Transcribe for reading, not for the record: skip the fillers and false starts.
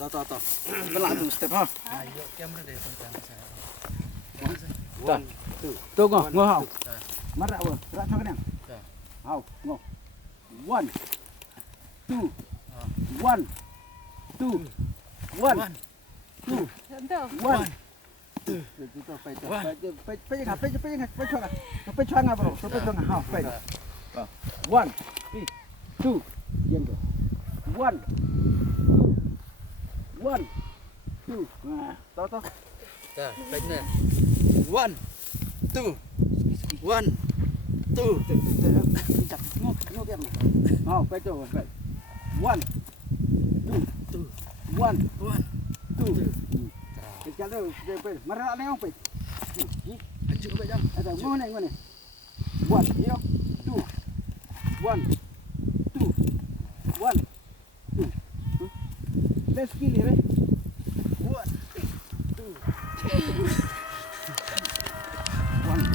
Toh. Belak tu step ha. Ayo kamera deh tentang saya. One, two. Tu ngô hao. Mara wa. Ra thang nang. Hao, ngô. One, two. One, two. One, two. One. Kitaไปช่างอ่ะ bro ไปช่างอ่ะฮะไป one two เยี่ยมเลย one two ต่อ Dah, baik ni. 1 2 1 2 จับงอกเยี่ยมเลยฮะไปต่อไป one two one 1 two ไปกันเลยไปมาละแล้วไป Maju baik jam. ada ngone one yo two one two one two let's kill it 1 2